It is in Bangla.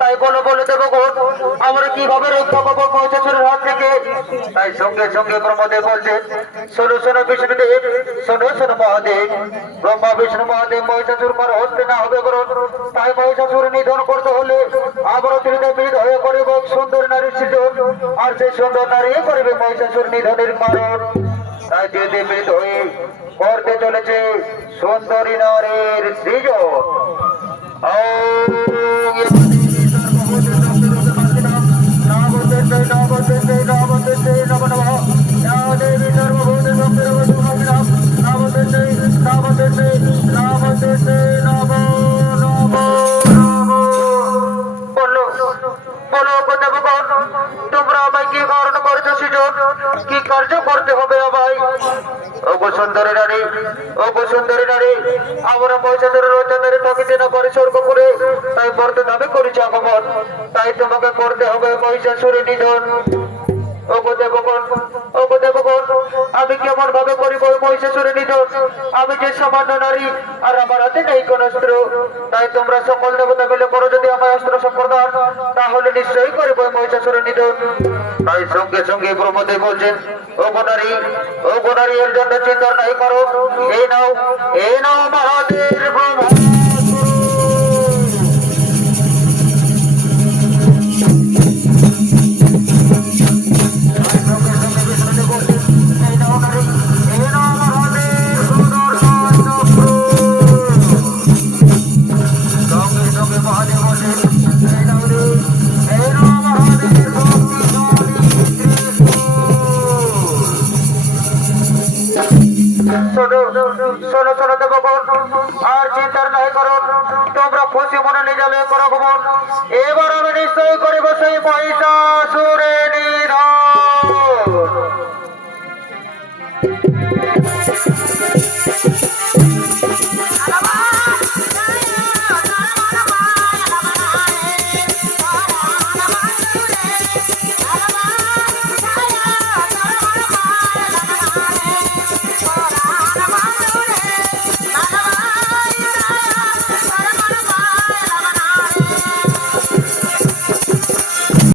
তাই বলো বলে দেবো গণ আমরা কিভাবে রক্ষা পাবো মহিষাসুরের হাত থেকে। তাই সঙ্গে সঙ্গে ব্রহ্মদেব বলছেন, শোনো শোনো বিষ্ণুদেব, শোনো শোনো মহাদেব। ব্রহ্মা বিষ্ণু মহাদেব মহিষাসুর কারো হস্তে না হবে গ্রহণ। তাই মহিষাসুর নিধন করতে হলে আবার ত্রিদেবীর হয়ে করিব সুন্দর নারী সৃজন। আর সেই সুন্দর নারী করিবে মহিষাসুর নিধনের কারণ। তাই ত্রিদেবীর হয়ে করতে চলেছে সুন্দরী নারীর সৃজন। তোমরা আমায় কি কারণ করেছো সৃজন? কি কার্য করতে হবে আমায়? ওগো সুন্দরী নারী, ওগো সুন্দরী নারী, আমরা মহিষাসুরের অত্যাচারে থাকিতে না পারি স্বর্গ করে, তাই বর্তে নামে করেছি আগমন। তাই তোমাকে করতে হবে মহিষাসুরের নিধন। ওগো দেবগণ, ওগো দেবগণ, আমি কেমন ভাবে করিব মহিষাসুরের নিধন? আমি যে সামান্য নারী, আর আমার হাতে নেই কোন অস্ত্র। তাই তোমরা সকল দেবতা মিলে করো যদি আমার অস্ত্র সম্প্রদান, তাহলে নিশ্চয়ই করিব মহিষাসুরের নিধন। তাই সঙ্গে সঙ্গে ব্রহ্মদেব বলছেন, ওগো নারী, ওগো নারী, এর জন্য চিন্তা নাই করো। এই নাও, এই নাও মহাদেব ব্রহ্মাস্ত্র। শোনো শোনো দেবগণ, আর চিন্তার নাই করো। তোমরা খুশি মনে নিজালে করো গমন। এবার আমি নিশ্চয়ই করিব সেই মহিষা